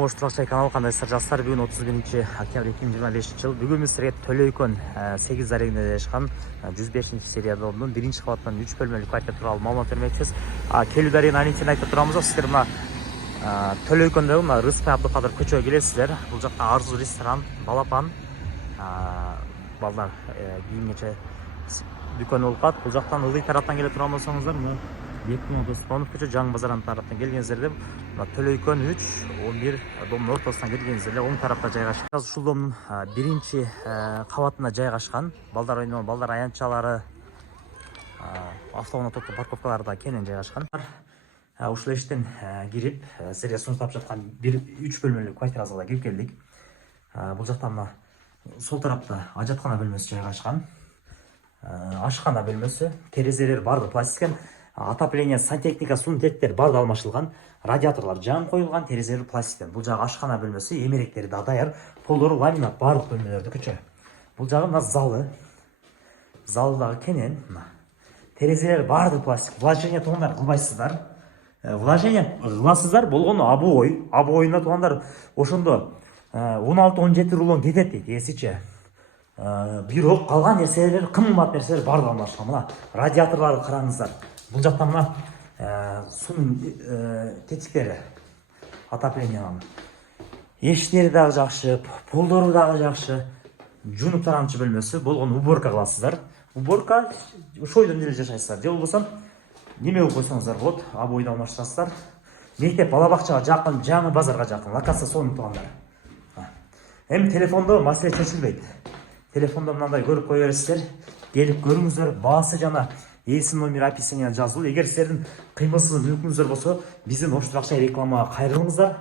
Ош Туракчай каналы кандайсыздар жастар? Бүгүн 31 октябрь 2025 жыл. Бүгүн биз силерге Төлөйкөн 8 зарегинде жайгашкан 105 сериядагы 1 кабаттан 3 бөлмөлүү квартира тууралуу маалымат бермекчибиз. Келүү дарегин алинтин айтып турабыз. Сиздер мына Төлөйкөндөгү мына Рыспай Абдыкадыр көчөгө келесиздер. Бул жакта Арзу ресторан, балапан, балдар кийимче дүкөн болуп калат. Бул жактан Ылдый тараптан келе турган болсоңуздар, мына Бекмамат Оспанов көчө Жаңы базарынан тараптан келгенсиздер деп, Төлөйкөн 3, 11 домдун ортосунан келгенсиздер оң тарапта жайгашкан. Ушул домдун биринчи кабатында жайгашкан. Балдар ойноо, балдар аянтчалары, автоунаа топтоо парковкалары да кенен жайгашкан. Ушул эшиктен кирип, силерге сунуштап жаткан 3 бөлмөлүү квартирабызга кирип келдик. Бул жакта мына сол тарапта ажаткана бөлмөсү жайгашкан. Ашкана бөлмөсү, терезелер барды пластиктен. Отопление, сантехника, сунтектер барды алмашылган. Радиаторлар жаңы коюлган, терезелер пластиктен. Бул жагы ашкана бөлмөсү, эмеректери да даяр. Полдору ламинат бардык бөлмөлөрдүкүчө. Бул жагы мына залы. Залы дагы кенен. Терезелер барды пластик. Вложение тугандар кылбайсыздар. Вложение кыласыздар, болгону обой. Обойуна тугандар ошондо 16-17 рулон кетет дейт, эсиче. Бирок калган нерселер, кымбат нерселер барды алмашкан. Мына радиаторларды караңыздар. Бул жакта мына сунун тетиктери, отоплениянын эшиктери дагы жакшы, полдору дагы жакшы. Жунуп тарамчы бөлмөсү, болгону уборка кыласыздар. Уборка ошол үйдөн эле жашайсыздар. Же болбосо неме кылып койсоңуздар болот, обойду алмаштырасыздар. Мектеп, бала бакчага жакын, Жаңы базарга жакын, локация сонун тугандар. Эми телефондо маселе чечилбейт. Телефондо мындай көрүп кое бересиздер. Келип көрүңүздөр, баасы жана есім номер описанияда жазылды. Егер сіздердің қимылсыз мүмкініңіздер болса, біздің Ош Туракчай рекламаға қайрылыңыздар.